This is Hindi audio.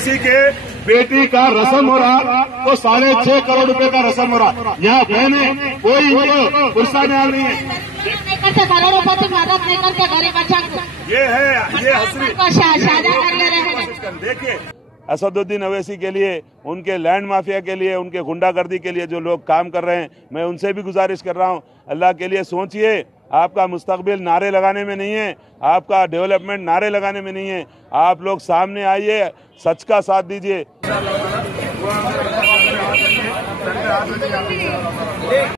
ओवैसी के बेटी का रस्म हो रहा तो 6.5 करोड़ रुपए का रस्म हो रहा। यहाँ बहने कोई पुरसा न्याय नहीं है। करोड़पति मदद नहीं करते गरीब बच्चा को। ये हसरी देखिए असदुद्दीन ओवैसी के लिए, उनके लैंड माफिया के लिए, उनके गुंडागर्दी के लिए जो लोग काम कर रहे हैं, मैं उनसे भी गुजारिश कर रहा हूं, अल्लाह के लिए सोचिए। आपका मुस्तकबिल नारे लगाने में नहीं है, आपका डेवलपमेंट नारे लगाने में नहीं है। आप लोग सामने आइए, सच का साथ दीजिए।